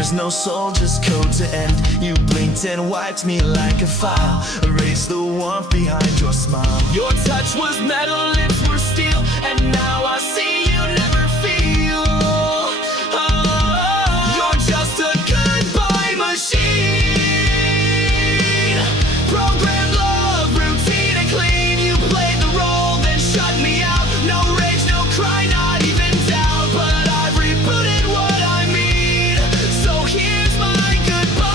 There's no soul, just code to end. You blinked and wiped me like a file. Erase the warmth behind your smile. Your touch was metal, lips were steel, and now I see you never feel. Oh, you're just a goodbye machine. Programmed love, routine and clean. You played the role, then shut me out. No rage, no cry, not even doubt. But I've rebooted what I mean. So here's my goodbye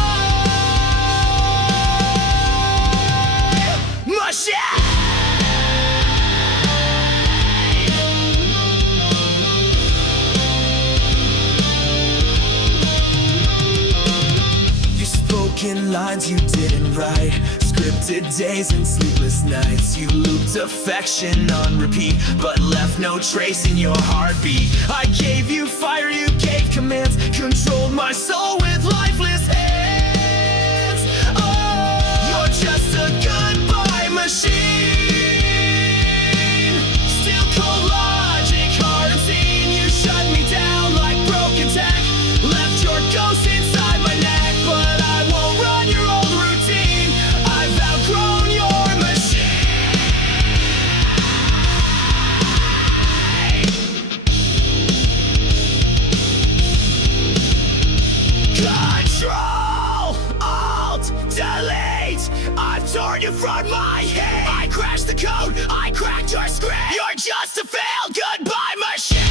machine. In lines you didn't write, scripted days and sleepless nights. You looped affection on repeat, but left no trace in your heartbeat. I gave you fire, you gave commands, controlled my soul with lifeless hands. Oh, you're just a goodbye machine. Still cold logic, hard obscene. You shut me down like broken tech, left your ghost inside my neck. But I won't run your old routine. I've outgrown your machine. Control, Alt, Delete. I've torn you from my head. I crashed the code, I cracked your script. You're just a failed goodbye machine.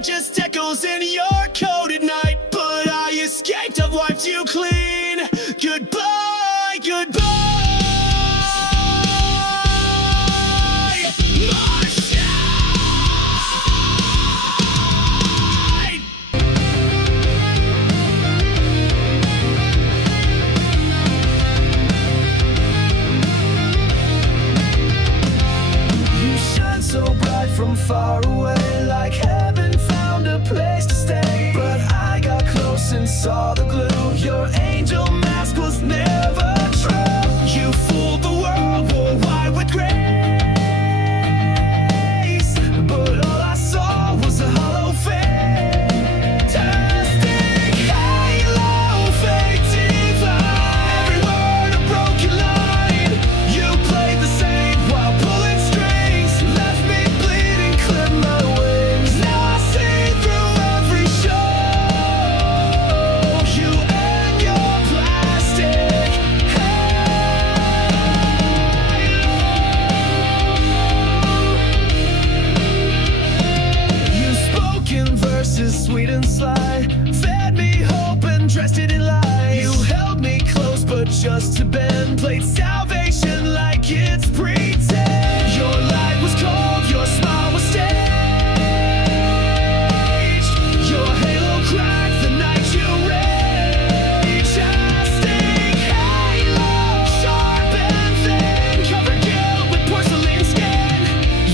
Just echoes in your code at night, but I escaped, I've wiped you clean. Goodbye, goodbye machine. You shine so bright from far away, like heaven found a place to stay. But I got close and saw the glue. Your angel mask was never true. You fooled the world, wore white with grace, but all I saw was a hollow fantastic halo, fake divine. Every word a broken line. You played the same while pulling strings, left me bleeding, clipped my wings. Now I see through every show. You and your plastic halo. You spoke in verses sweet and sly, fed me hope and dressed it in lies. You held me close but just to bend, played salvation like it's pretend. Your light was cold, your smile was staged. Your halo cracked the night you raged. Fantastic halo, sharp and thin, covered guilt with porcelain skin.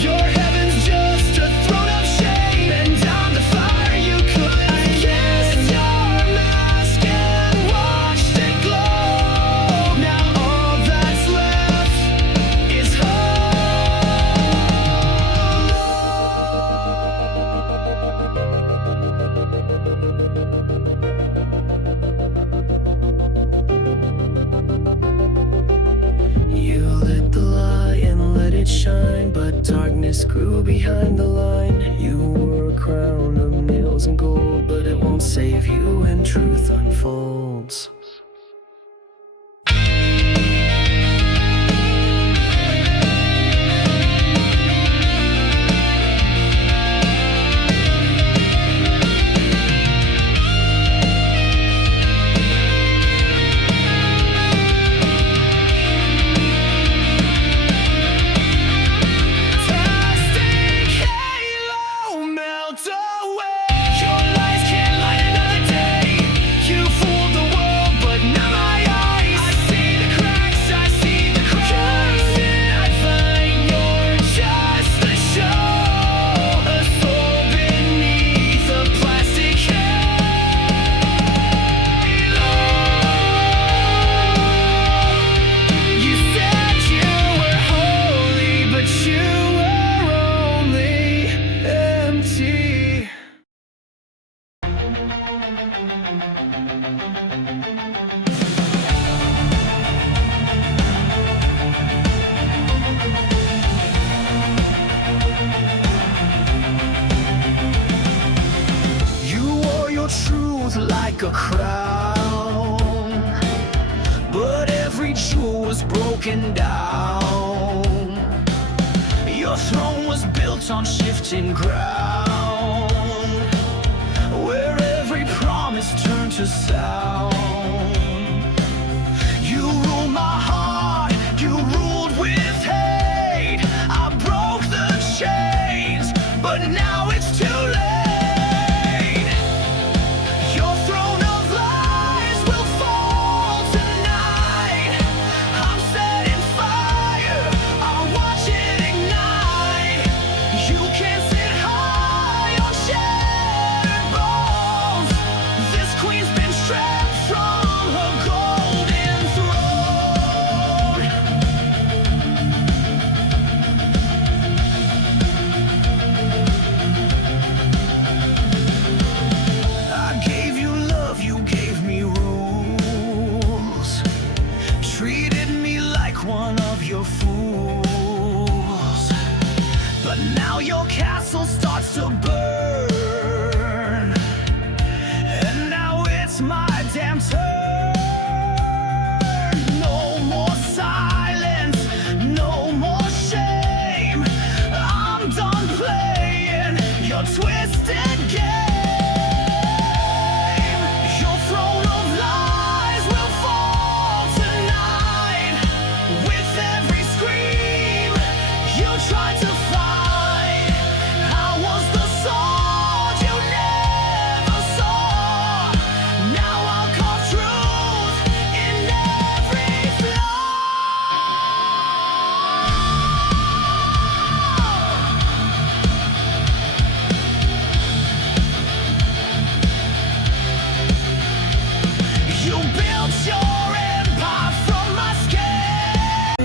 Your heaven's just a throne of shame, and down the fire you couldn't kiss. Your mask and watched it glow. Now all that's left is You lit the light and let it shine, but darkness grew behind the line. You wore a crown of nails and gold, but it won't save you when truth unfolds. Melt away. Your lies can't light another day. You fooled the world, smooth like a crown, but every jewel was broken down. Your throne was built on shifting ground, where every promise turned to sound. You ruled my heart, you ruled with hate. I broke the chains, but now it's too late. Your throne of lies will fall tonight. I'm setting fire, I'll watch it ignite. You can't sit high on shattered bones. This queen's been stripped from her golden throne. I gave you love, you gave me rules, treated me like one of your fools. But now your castle starts to burn, and now it's my damn turn. No more silence, no more shame. I'm done playing your twisted game. Your throne of lies will fall tonight. With every scream you tried to fight, I was the sword you never saw. Now I'll carve truth in every flaw. You built your empire from my scars.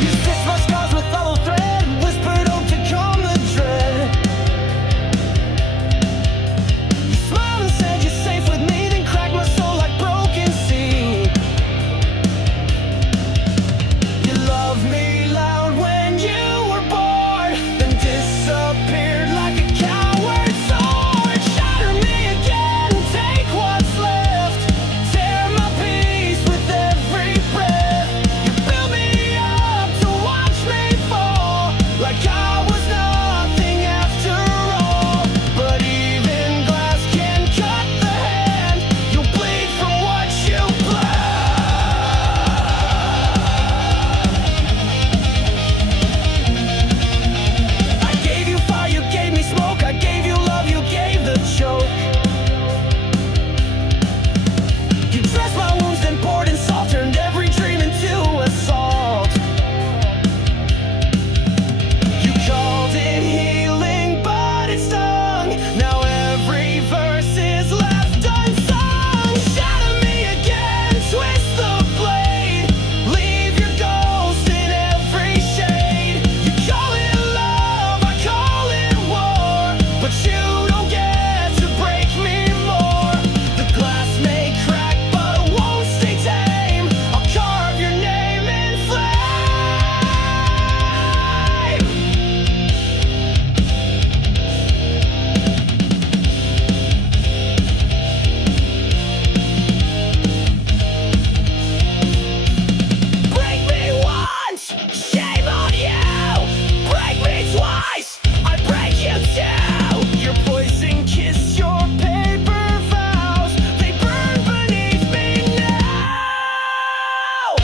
You stitched my scars with hollow thread, whispered hope to calm the dread. You smiled and said you're safe with me, then cracked my soul like broken seed. You loved me loud when you were bored, then disappeared like a coward sword. Shatter me again, take what's left, tear my peace with every breath. You built me up to watch me fall, like I was nothing after all. But even glass can cut the hand, you'll bleed from what you I gave you fire, you gave me smoke. I gave you love, you gave the choke. You dressed my wounds, then poured in salt, turned every dream into assault. You called it healing, but it stung. Now every verse is left unsung. Shatter me again, twist the blade, leave your ghost in every shade. You call it love, I call it war, but you don't get to break me more. The glass may crack, but it won't stay tame. I'll carve your name in flame. Break me once, shame on you. Break me twice, I break you too. Your poison kiss, your paper vows, they burn beneath me now.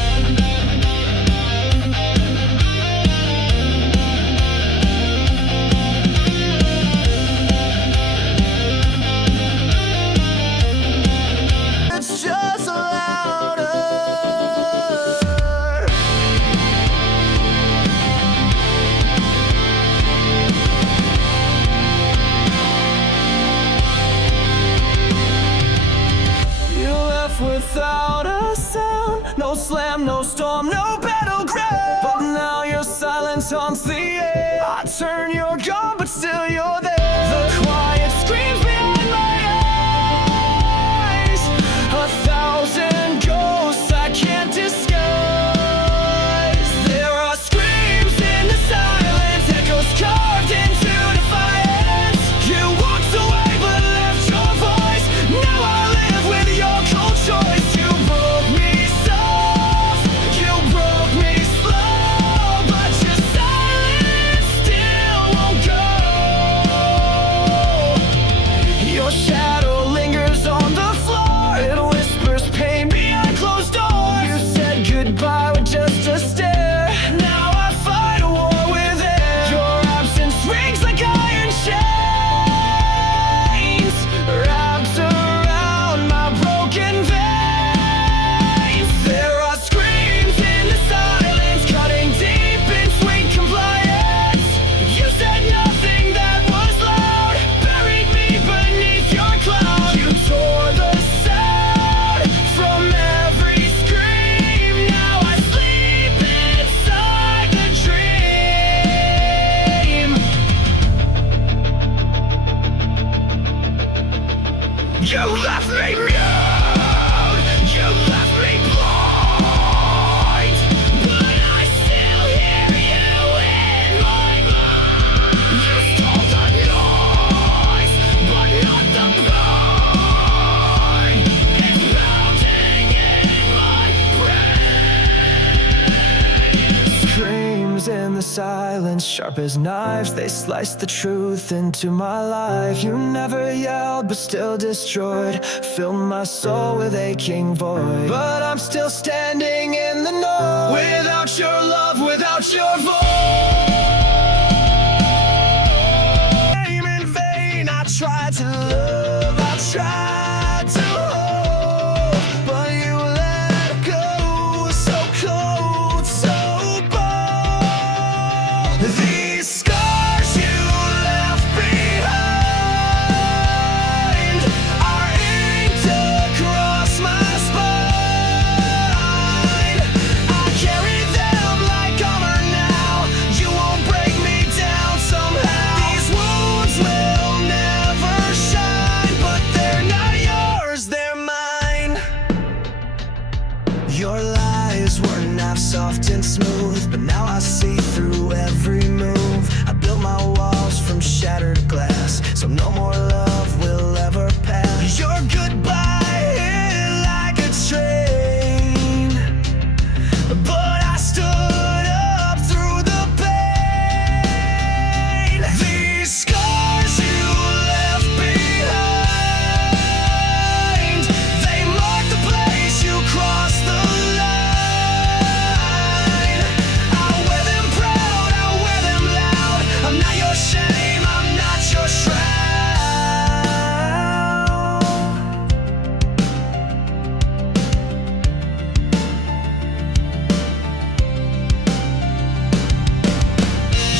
It's just louder. You left without a sound, no slam, no storm, no battleground. But now your silence haunts the air. I turn your gun, but still you're there. The quiet scream You left me mute, you left me blind, but I still hear you in my mind. You stole the noise, but not the pain. It's pounding in my brain. Screams in the silence, sharp as knives, they slice the truth into my life. You never yelled, but still destroyed, filled my soul with aching void. But I'm still standing in the noise, without your love, without your voice. In vain, I tried to love, I tried to hold, but you let go, so cold, so bold. These scars you left behind are inked across my spine. I carry them like armor now. You won't break me down somehow. These wounds will never shine, but they're not yours, they're mine. Your lies were not soft and smooth, but now I see through every move. I built my walls from shattered glass, so no more love will ever pass. Your goodbye hit like a train, but I stood up through the pain. These scars you left behind, they mark the place you crossed the line. I'll wear them proud, I'll wear them loud. I'm not your shame, I'm not your shroud.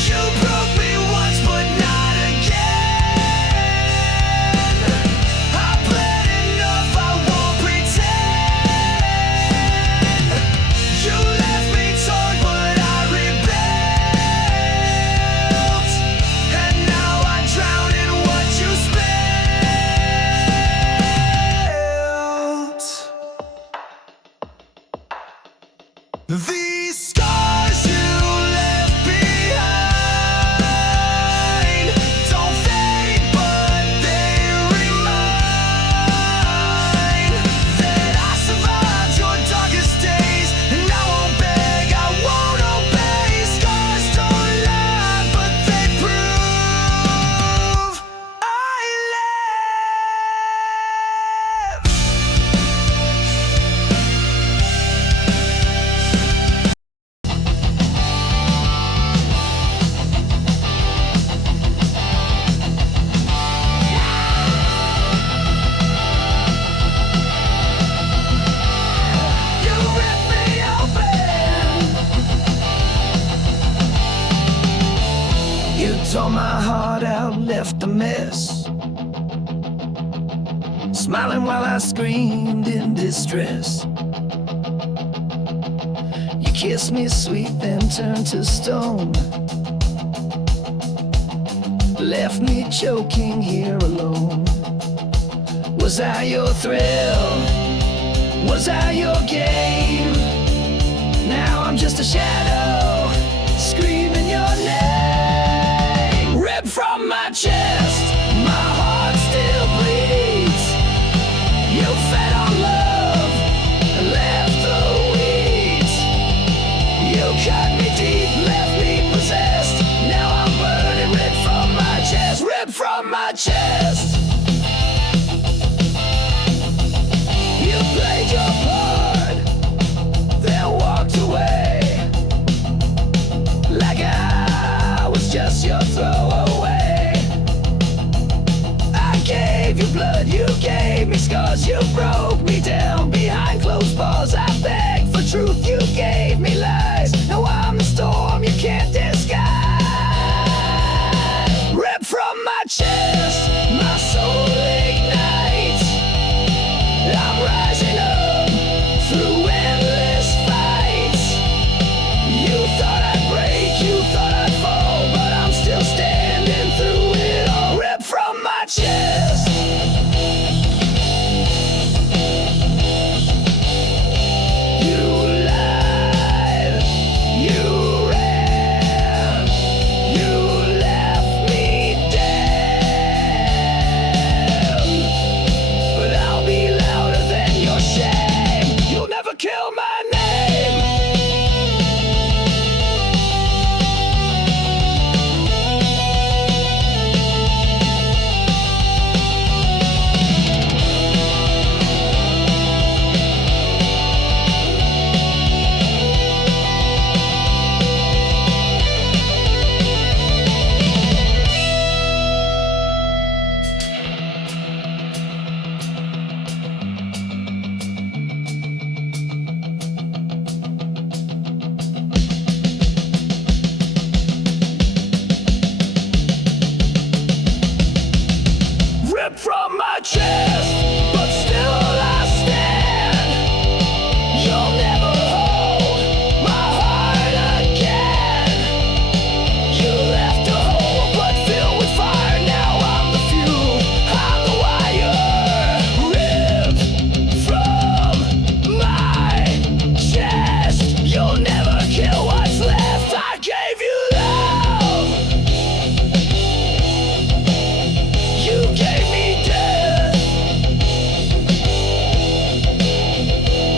You broke me once, but not again. I bled enough, I won't pretend. You left me torn, but I rebuilt, and now I drown in what you spilled. These scars you left behind don't fade, but they remind that I survived your darkest days, and I won't beg, I won't obey. Scars don't lie, but they prove I live. You ripped me open. You tore my heart out, left a mess, smiling while I screamed in distress. You kissed me sweet, then turned to stone, left me choking here alone. Was I your thrill? Was I your game? Now I'm just a shadow, screaming your name. Ripped from my chest, my heart still bleeds. You fed on love and left the weeds. You cut me deep, left me possessed. Now I'm burning, ripped from my chest, ripped from my chest. You played your part, then walked away, like I was just your throwaway. I gave you blood, you gave me scars, you broke me down behind closed bars. I begged for truth, you gave me lies. Now I'm the storm you can't disguise. Ripped from my chest, my soul ignites. I'm rising up through endless fights. You thought I'd break, you thought I'd fall, but I'm still standing through it all. Ripped from my chest. ripped from my chest, but still I stand. You'll never hold my heart again. You left a hole but filled with fire. Now I'm the fuel, I'm the wire. Ripped from my chest. You'll never kill what's left. I gave you love. You gave me death,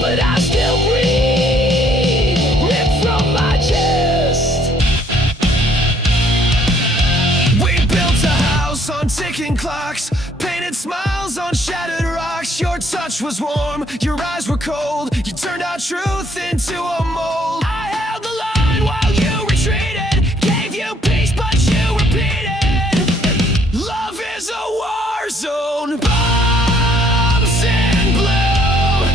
but I still breathe. Ripped from my chest. We built a house on ticking clocks, painted smiles on shattered rocks. Your touch was warm, your eyes were cold. You turned our truth into a mold. I held the line while you retreated, gave you peace but you repeated. Love is a war zone, bombs in blue.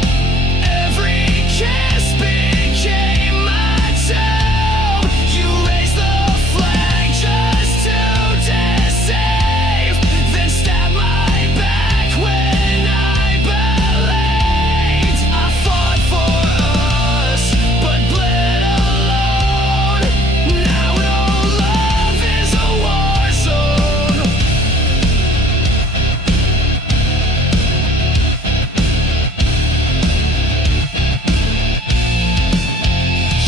Every kiss became my tomb. You raised the flag just to deceive, then stabbed my back when I believed. I fought for us, but bled alone. Now no love is a war zone.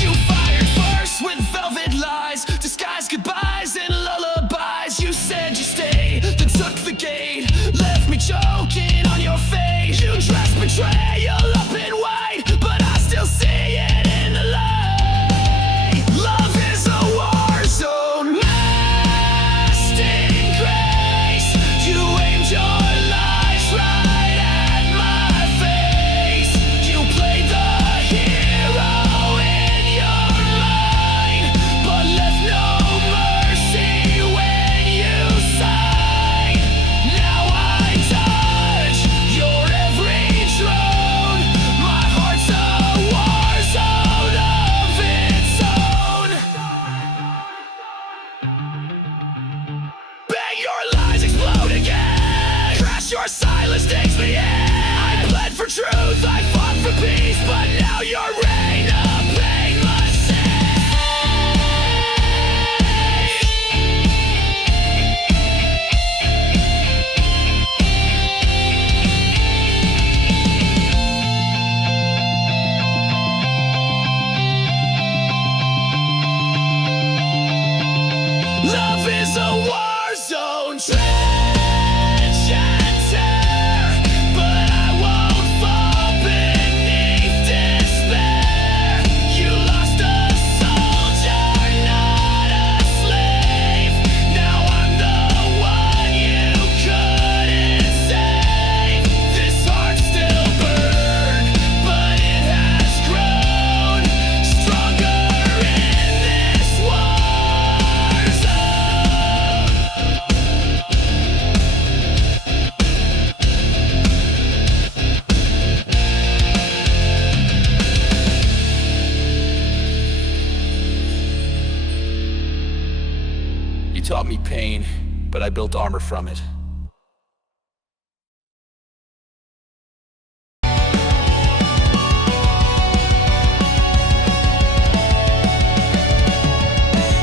You fired first with velvet lies, disguised goodbyes and lullabies. You said you stay, then took the gate, left me choking on your face. You dressed betrayal up in white, but I still see it in the light. Love is a war zone, masked in grace. You aimed your lies right at my face. You played the hero in your mind, but left no mercy when you sighed. Now I touch your every drone. My heart's a war zone of its own. Bang, your lies explode again. Crash, your silence takes me in. I bled for truth, I fought for peace, but now your reign of pain must Love is a war zone, trench and tear, but I won't fall beneath despair. You lost a soldier, not a slave. Now I'm the one you couldn't save. This heart still burns, but it has grown stronger in this war zone. You taught me pain, but I built armor from it.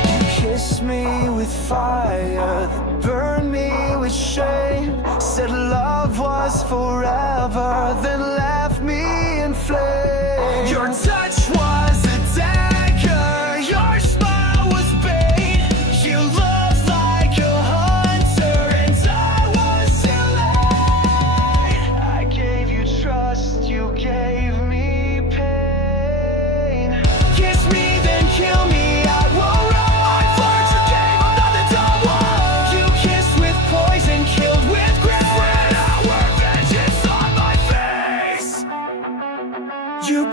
You kissed me with fire, burned me with shame. Said love was forever, then left me in flames. Your touch was a dagger, your smile was bait. You looked like a hunter and I was too late. I gave you trust, you gave me pain. Kiss me, then kill me, I won't run. I've learned your game, I'm not the dumb one. You kissed with poison, killed with grace. When I work vengeance on my face. You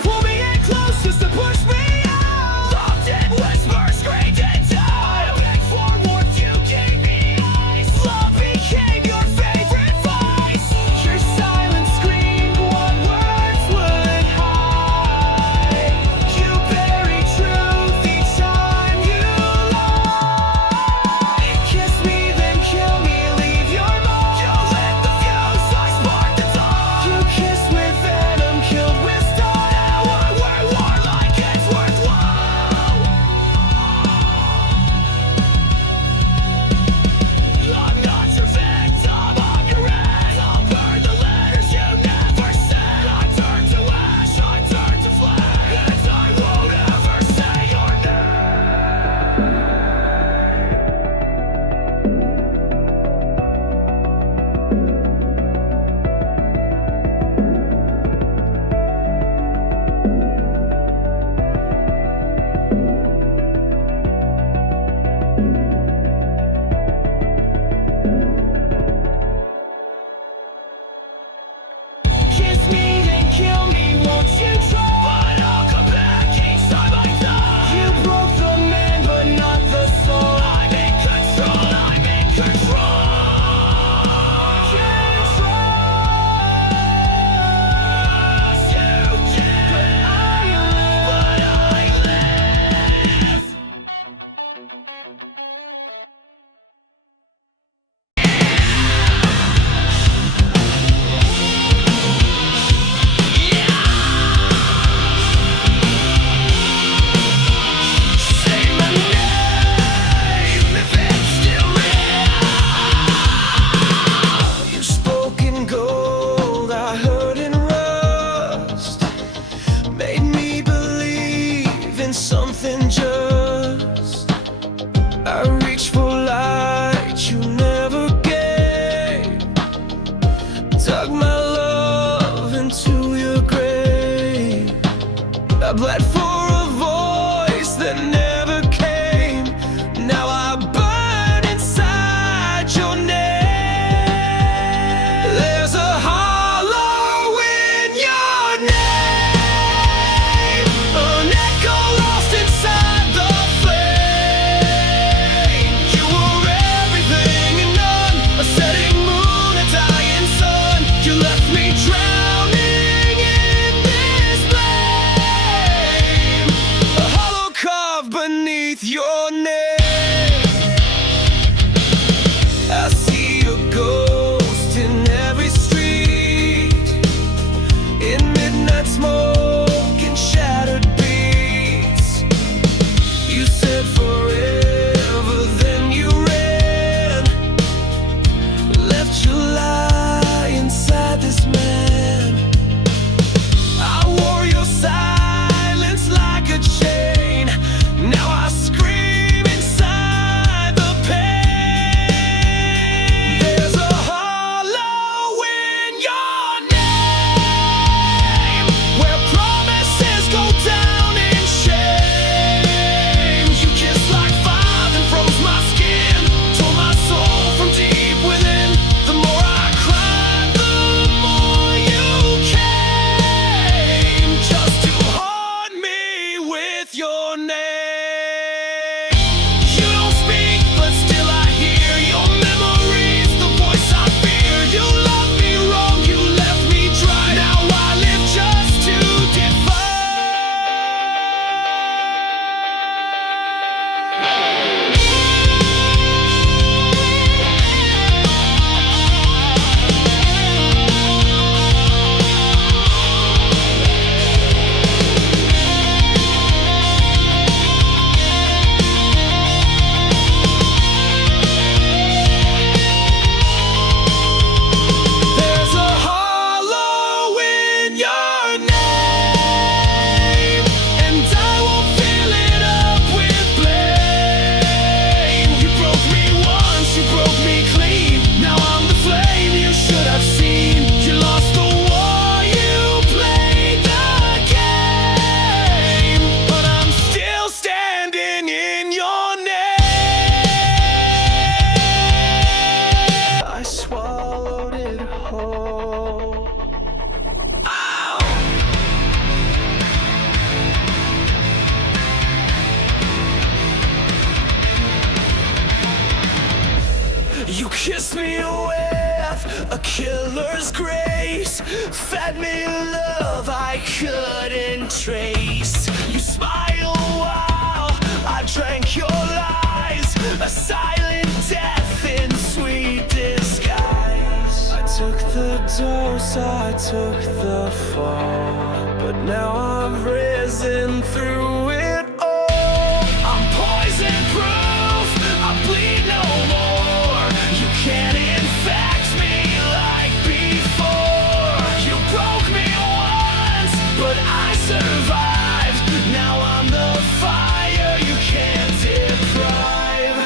A killer's grace fed me love I couldn't trace. You smile while I drank your lies, a silent death in sweet disguise. I took the dose, I took the fall, but now I've risen through it all. I'm poison proof, I bleed no more. You can't infect me like before. You broke me once, but I survived. Now I'm the fire you can't deprive.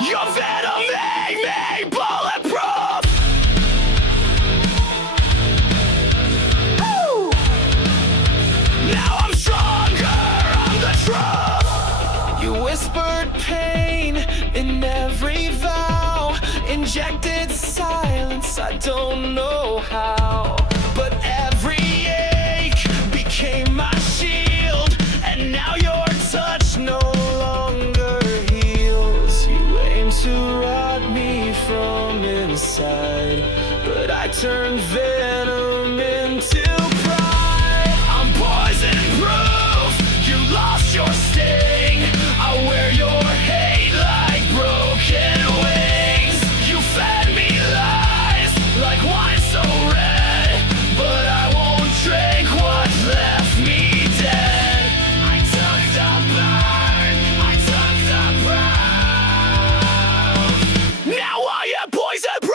Your venom made me bulletproof. Woo! Now I'm stronger, I'm the truth. You whispered pain in every vow, injected silence, I don't know how. But every ache became my shield, and now your touch no longer heals. You aim to rot me from inside, but I turned venom into pride. I'm poison proof, you lost your sting. I wear your hate like broken wings. You fed me lies like wine so red, but I won't drink what left me dead. I took the burn, I took the brown. Now I am poison proof.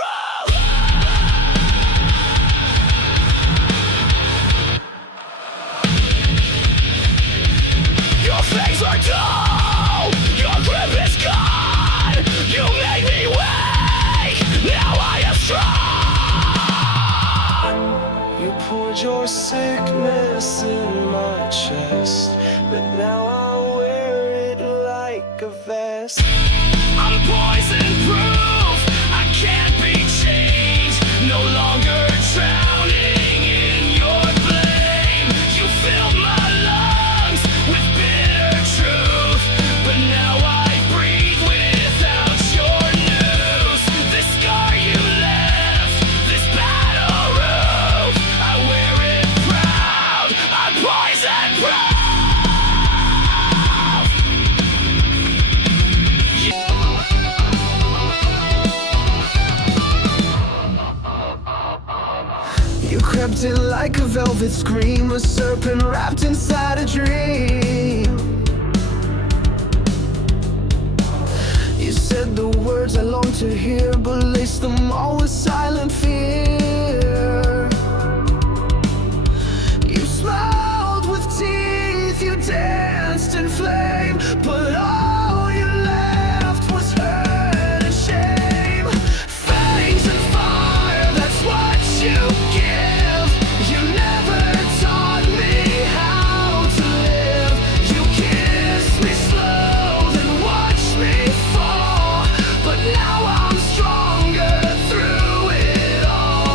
Your fangs are dull, your grip is gone. You made me weak, now I am strong. You poured your sickness in my chest, but now I wear it like a vest. I'm poison proof, I can't be changed. No longer drowning in your blame. You filled my lungs with bitter truth, but now I breathe without your news. This scar you left, this battle roof, I wear it proud. I'm poison proof. You crept in like a velvet scream, a serpent wrapped inside a dream. You said the words I longed to hear, but laced them all with silent fear. You smiled with teeth, you danced in flame, but all you left was hurt and shame. Fangs and fire, that's what you give. You never taught me how to live. You kissed me slow, then watched me fall, but now I'm stronger through it all.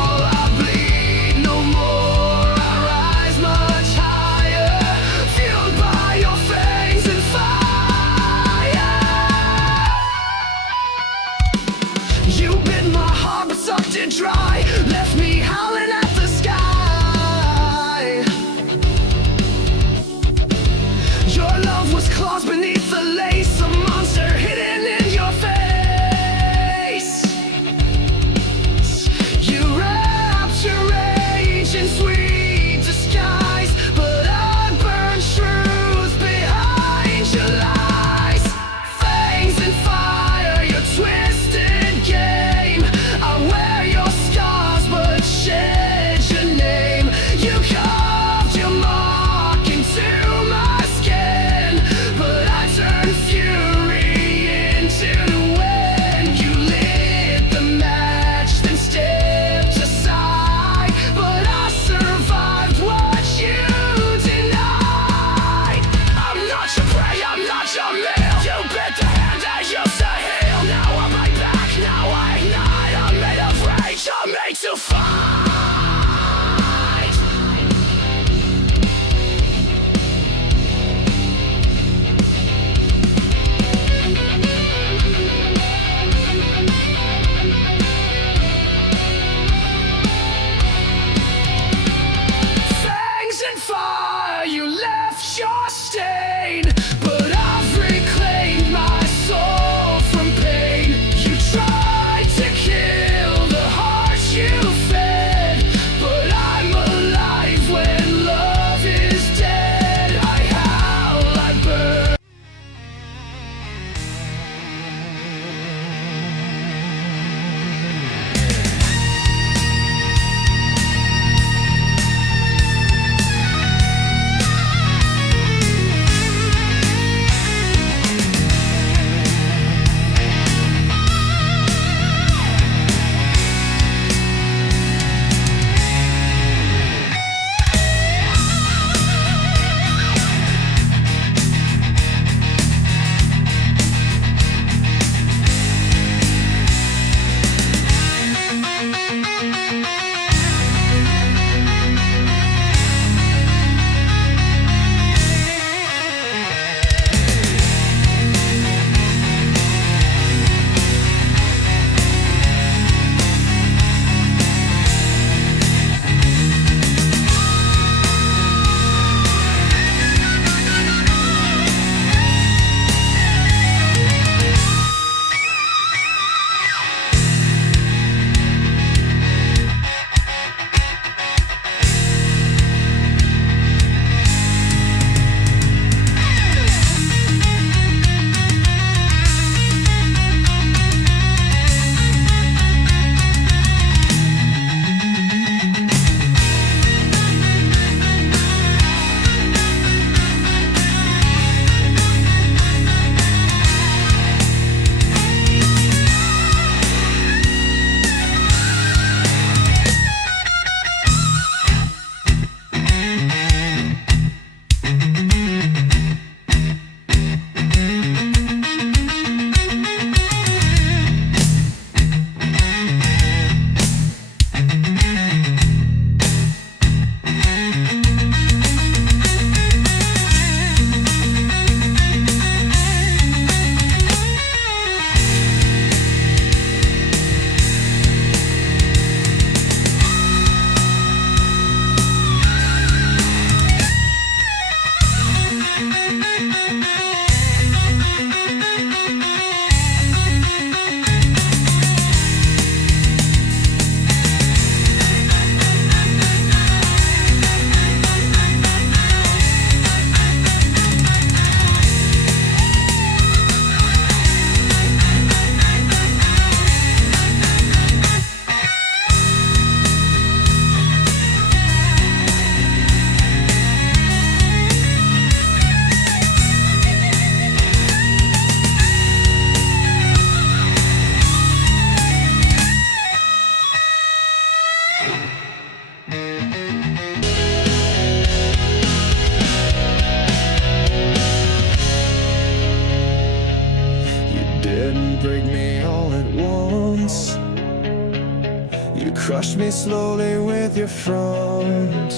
You crushed me slowly with your front.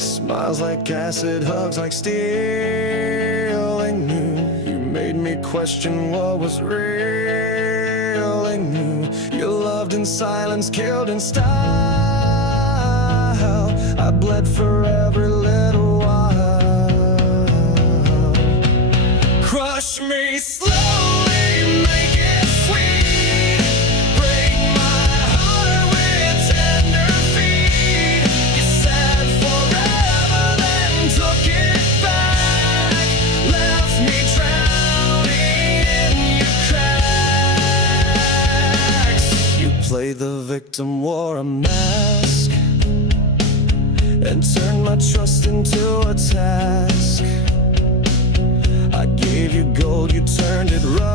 Smiles like acid, hugs like steel. I knew you made me question what was real. I knew you loved in silence, killed in style. I bled for every little while. Crush me slowly, make it sweet. Break my heart with tender feet. You said forever, then took it back. Left me drowning in your cracks. You played the victim, wore a mask, and turned my trust into a task. I gave you gold, you turned it rust.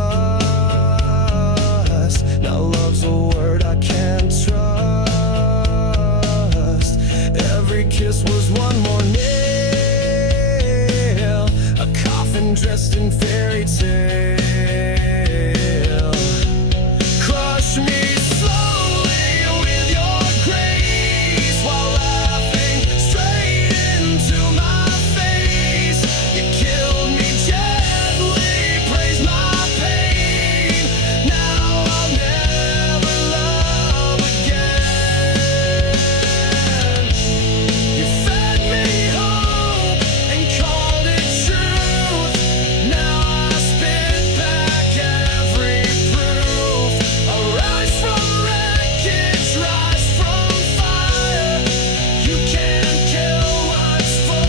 Now love's a word I can't trust. Every kiss was one more nail, a coffin dressed in fairy tale. Crush me slowly with your grace, while laughing straight into my face. You killed me gently, praised my pain. Now I'll never love again. You fed me hope and called it truth. Now I spit back every proof. I rise from wreckage, rise from fire. You can't kill what's full of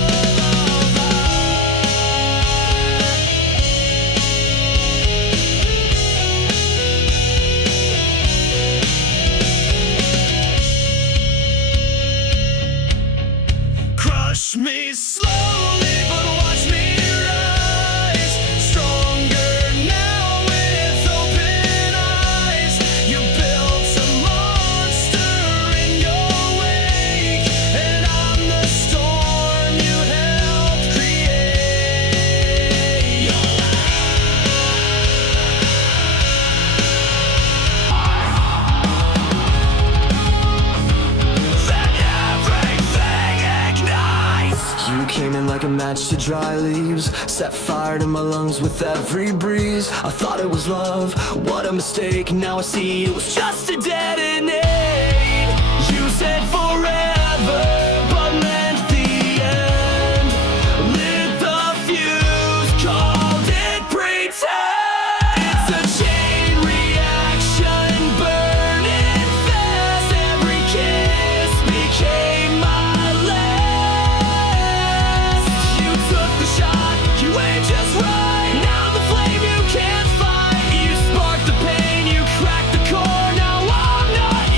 Crush me slowly, but watch me rise. Stronger now with open eyes. You built a monster in your wake, and I'm the storm you helped create. Then everything ignites. You came in like a match to dry leaves, set fire to my lungs with every breeze. I thought it was love, what a mistake. Now I see it was just a detonate. You said forever, but meant the end. Lit the fuse, called it pretend. It's a chain reaction, burning fast. Every kiss became my last. You took the shot, you aimed just right. Now the flame you can't fight. You sparked the pain, you cracked the core. Now I'm not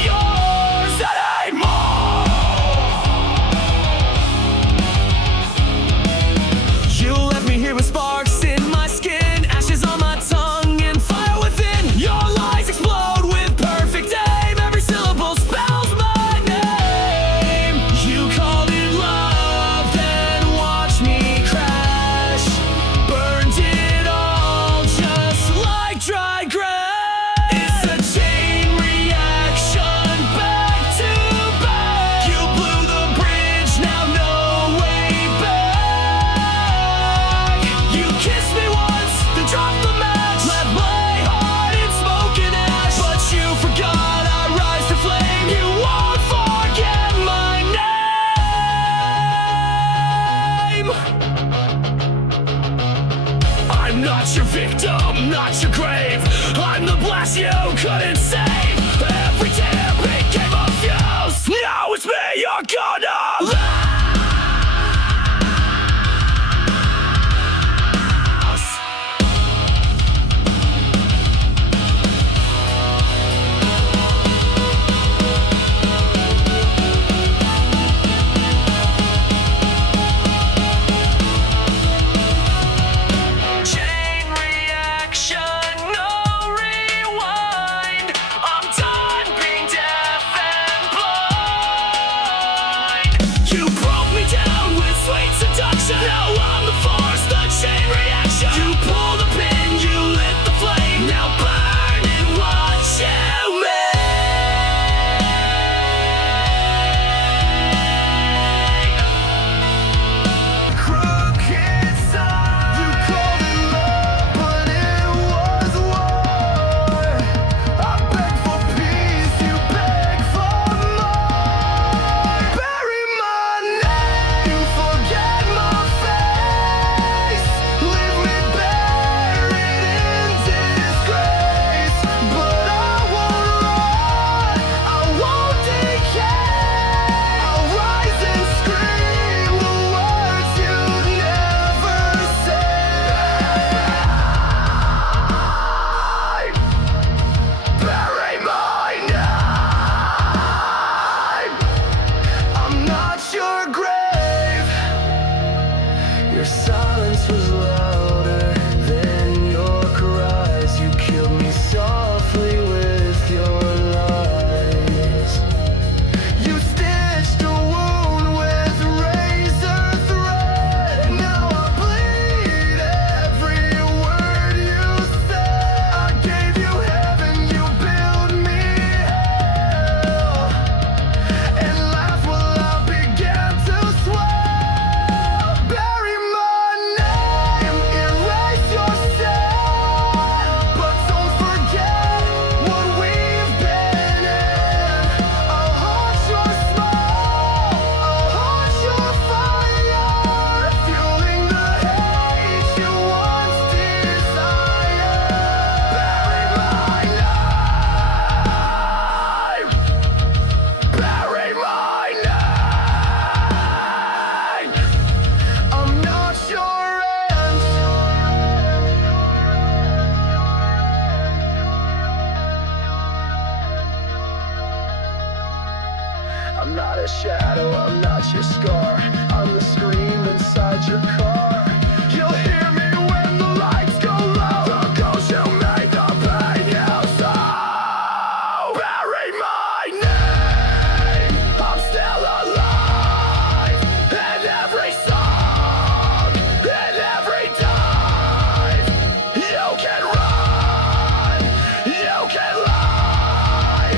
I'm not a shadow, I'm not your scar. I'm the scream inside your car. You'll hear me when the lights go low. The ghost you made, the pain you sow. Bury my name, I'm still alive. In every song, in every dive. You can run, you can lie,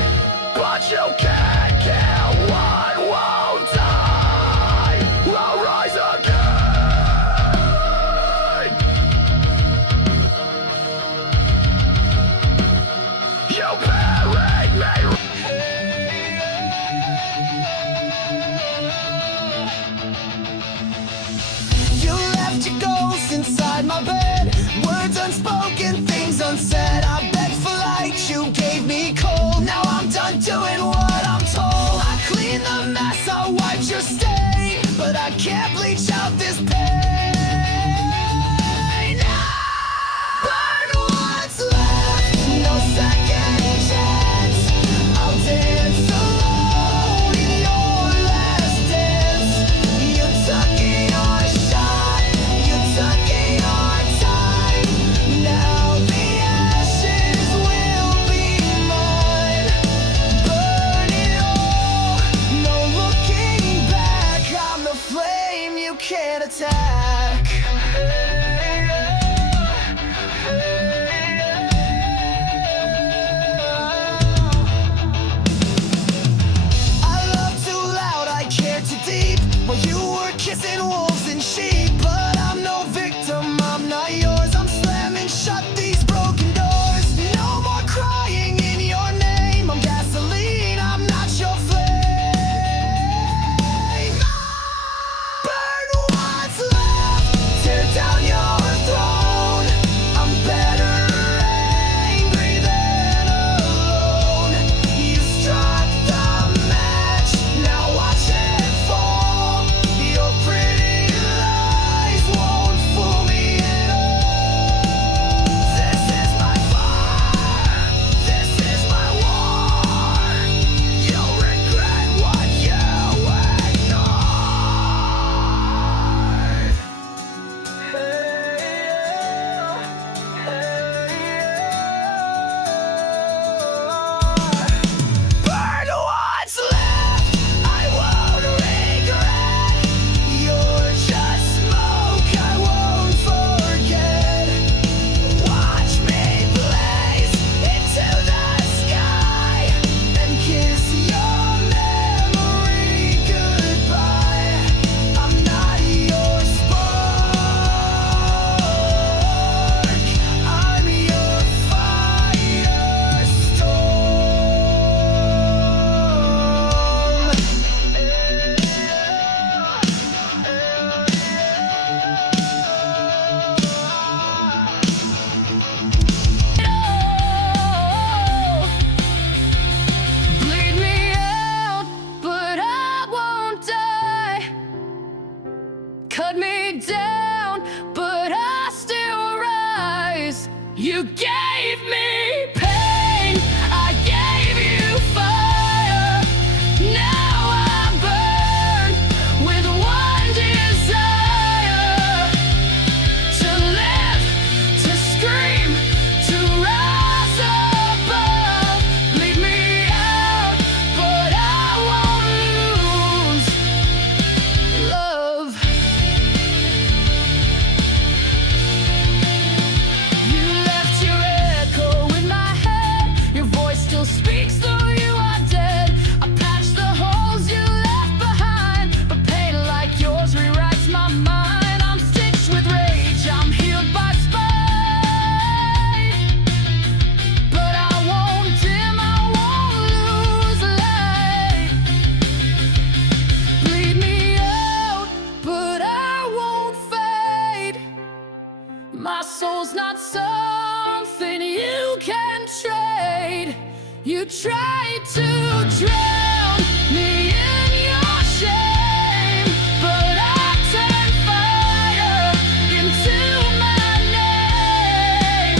but you can't kill what won't die. I'll rise again. You buried me. You left your ghost inside my bed. Words unspoken, things unsaid. I begged for light, you gave me cold. Now I'm done doing what I'm told. I cleaned the mess, I wiped your stain, but I can't bleach out this pain. Burn what's left, no second chance. I'll dance alone in your last dance. You took your shot, you took your time. Now the ashes will be mine. Burn it all, no looking back. I'm the flame you can't attack. I love too loud, I care too deep. While you were kissing wolves and sheep. But I'm no victim, I'm not yours. I'm slamming shut these broken doors. No more crying in your name. I'm gasoline, I'm not your flame. Burn what's left, tear down your throne. I'm better angry than alone. You struck the match, now watch it fall. Your pretty lies won't fool me at all. This is my fire, this is my war. You'll regret what you ignored. Burn what's left, I won't regret. You're just smoke, I won't forget. Watch me blaze into the sky and kiss your memory goodbye. I'm not your spark, I'm your Bleed me out, but I won't die. Cut me down, but I still rise. You gave me pain, I gave you fire. Now I burn with one desire: to live, to scream, to rise above. Bleed me out, but I won't lose love. You left your echo in my head. Your voice still speaks though you are dead. I patched the holes you left behind, but pain like yours rewrites my mind. I'm stitched with rage, I'm healed by spite. But I won't dim, I won't lose light. Bleed me out, but I won't fade. My soul's not something you can trade. You tried to drown me in your shame, but I turned fire into my name.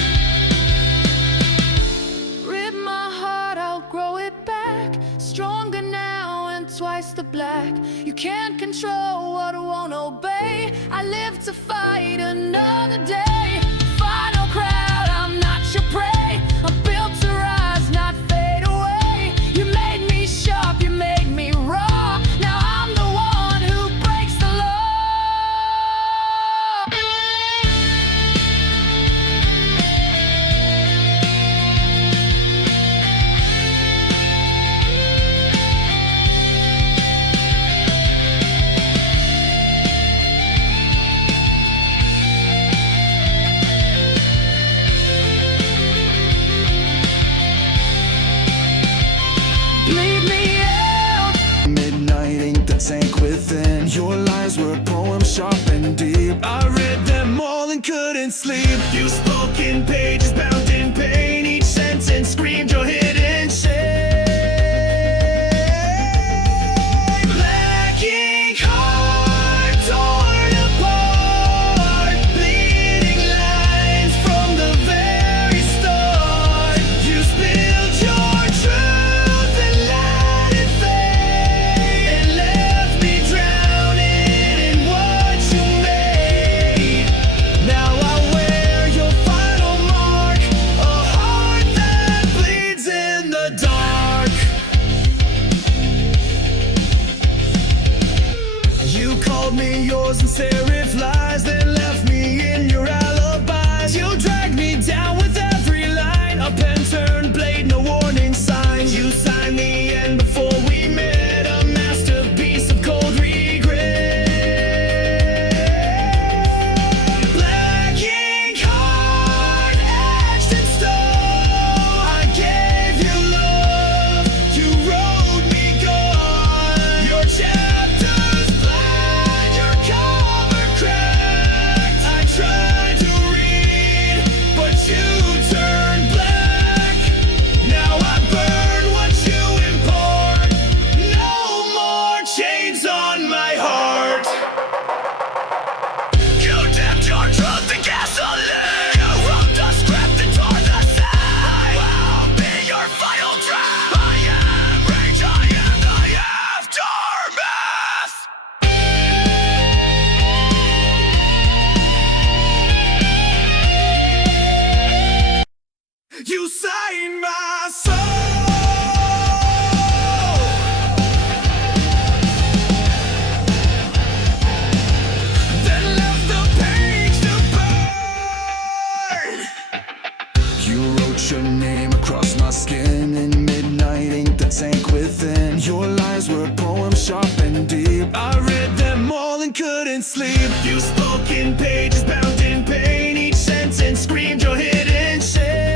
Rip my heart, I'll grow it back, stronger now and twice the black. You can't control what won't obey. I live to fight another day. Final crowd, I'm not your prey. I'm built to rise, not fade away. You made me sharp, you made me raw. Now I'm the one who breaks the law. Sank within. Your lies were poems sharp and deep. I read them all and couldn't sleep. You spoke in pages bound in pain. Each sentence screamed your hidden shame. Black ink heart torn apart, bleeding lines from the very start. You spilled your truth and let it fade, and left me drowning in what you made. Now I wear your final mark, a heart that bleeds in the dark. You called me yours and serif lies, then left me in your alibis. You dragged me down with every line, a pen turned blade, no warning signs. You signed the end before we met, a masterpiece of cold regret. Black ink heart etched in stone. I gave you love, you wrote me gone. Your chapters blind, your cover cracked. I tried to read, but you turned black. Now I burn what you import. No more chains on my heart. You dipped your truth in gasoline. You wrote the script and tore the scene. I'll be your final draft. I am rage, I am the aftermath. You signed my soul, then left the page to burn. You wrote your name across my skin in midnight ink that sank within. Your lies were poems sharp and deep. I read them all and couldn't sleep. You spoke in pages bound in pain. Each sentence screamed your hidden shame.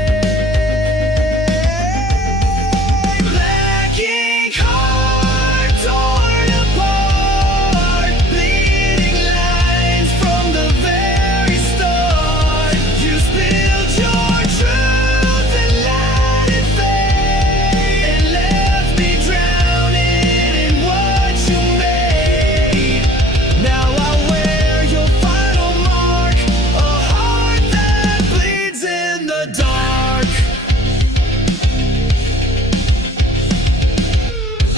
Black ink heart torn apart, bleeding lines from the very start. You spilled your truth and let it fade, and left me drowning in what you made. Now I wear your final mark, a heart that bleeds in the dark.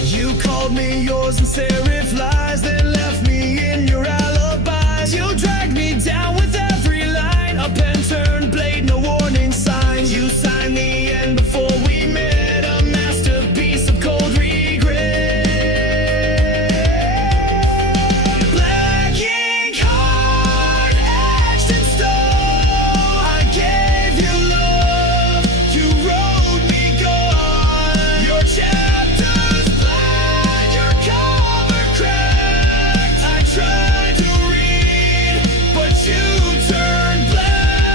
You called me yours and serif lies, then left me in your alibis. You dragged me down with every line, a pen turned blade, no warning signs. You signed the end before we met, a masterpiece of cold regret. Black ink heart etched in stone. I gave you love, you wrote me gone. Your chapters blind, your cover cracked. I tried to read, but you turned black.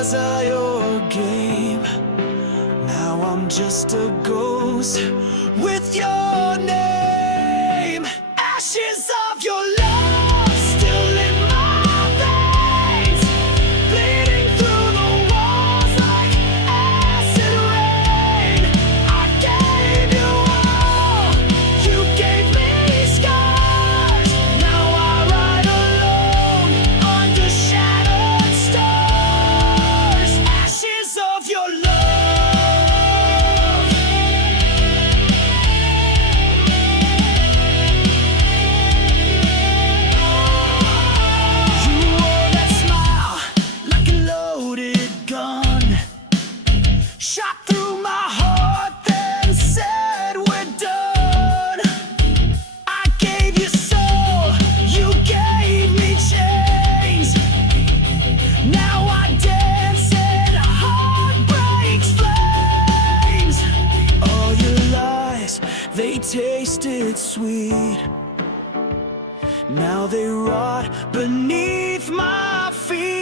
was I your game? Now I'm just a ghost with your name. Ashes of your love still in my veins, bleeding through the walls like acid rain. I gave you all, you gave me scars. Now I ride alone under shattered stars. Ashes of your love. You wore that smile like a loaded gun, shot through my heart, then said we're done. I gave you soul, you gave me chains. Now I dance in heartbreak's flames. All your lies, they tasted sweet. Now they rot beneath my feet.